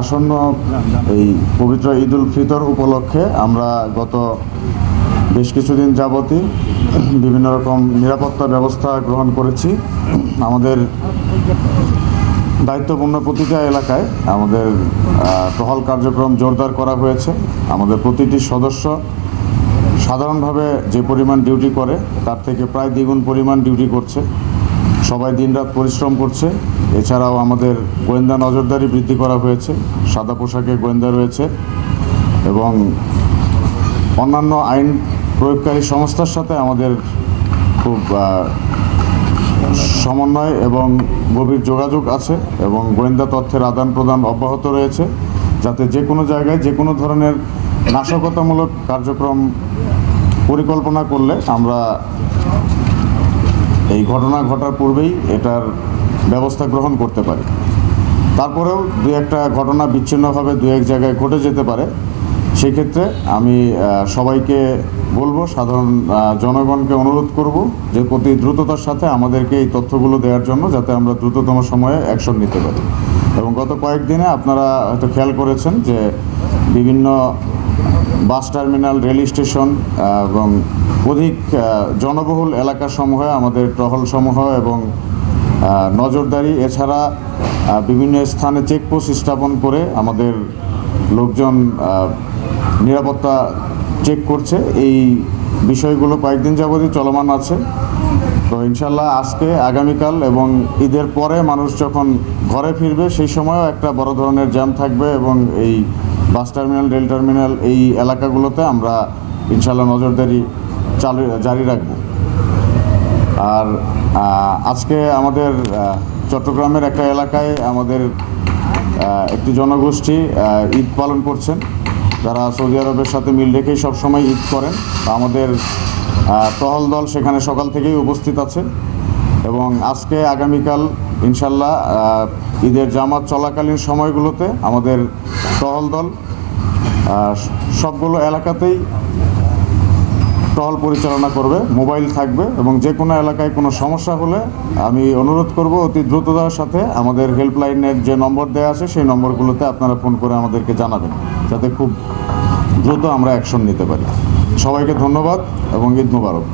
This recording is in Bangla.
আসন্ন এই পবিত্র ঈদ উল ফিতর উপলক্ষে আমরা গত বেশ কিছুদিন যাবতই বিভিন্ন রকম নিরাপত্তা ব্যবস্থা গ্রহণ করেছি। আমাদের দায়িত্বপূর্ণ প্রতিটা এলাকায় আমাদের টহল কার্যক্রম জোরদার করা হয়েছে। আমাদের প্রতিটি সদস্য সাধারণভাবে যে পরিমাণ ডিউটি করে তার থেকে প্রায় দ্বিগুণ পরিমাণ ডিউটি করছে। সবাই দিনরাত পরিশ্রম করছে। এছাড়াও আমাদের গোয়েন্দা নজরদারি বৃদ্ধি করা হয়েছে, সাদা পোশাকে গোয়েন্দা রয়েছে এবং অন্যান্য আইন প্রয়োগকারী সংস্থার সাথে আমাদের খুব সমন্বয় এবং গভীর যোগাযোগ আছে এবং গোয়েন্দা তথ্যের আদান প্রদান অব্যাহত রয়েছে, যাতে যে কোনো জায়গায় যে কোনো ধরনের নাশকতামূলক কার্যক্রম পরিকল্পনা করলে আমরা এই ঘটনা ঘটার পূর্বেই এটার ব্যবস্থা গ্রহণ করতে পারি। তারপরেও দু একটা ঘটনা বিচ্ছিন্নভাবে দু এক জায়গায় ঘটে যেতে পারে। সেই ক্ষেত্রে আমি সবাইকে বলবো, সাধারণ জনগণকে অনুরোধ করব যে অতি দ্রুততার সাথে আমাদেরকে এই তথ্যগুলো দেওয়ার জন্য, যাতে আমরা দ্রুততম সময়ে অ্যাকশন নিতে পারি। এবং গত কয়েকদিনে আপনারা হয়তো খেয়াল করেছেন যে বিভিন্ন বাস টার্মিনাল, রেল স্টেশন এবং অধিক জনবহুল এলাকাসমূহে আমাদের টহলসমূহ এবং নজরদারি, এছাড়া বিভিন্ন স্থানে চেকপোস্ট স্থাপন করে আমাদের লোকজন নিরাপত্তা চেক করছে। এই বিষয়গুলো কয়েকদিন যাবতই চলমান আছে। তো ইনশাল্লাহ আজকে, আগামীকাল এবং ঈদের পরে মানুষ যখন ঘরে ফিরবে সেই সময়ও একটা বড় ধরনের জ্যাম থাকবে এবং এই বাস টার্মিনাল, রেল টার্মিনাল এই এলাকাগুলোতে আমরা ইনশাল্লাহ নজরদারি জারি রাখব। আর আজকে আমাদের চট্টগ্রামের একটা এলাকায় আমাদের একটি জনগোষ্ঠী ঈদ পালন করছেন, যারা সৌদি আরবের সাথে মিল রেখেই সবসময় ঈদ করেন। আমাদের টহল দল সেখানে সকাল থেকেই উপস্থিত আছে এবং আজকে আগামীকাল ইনশাল্লাহ ঈদের জামাত চলাকালীন সময়গুলোতে আমাদের টহল দল সবগুলো এলাকাতেই টহল পরিচালনা করবে, মোবাইল থাকবে এবং যে কোনো এলাকায় কোনো সমস্যা হলে আমি অনুরোধ করব অতি দ্রুততার সাথে আমাদের হেল্পলাইনের যে নম্বর দেওয়া আছে সেই নম্বরগুলোতে আপনারা ফোন করে আমাদেরকে জানাবেন, যাতে খুব দ্রুত আমরা অ্যাকশন নিতে পারি। সবাইকে ধন্যবাদ এবং ঈদ মোবারক।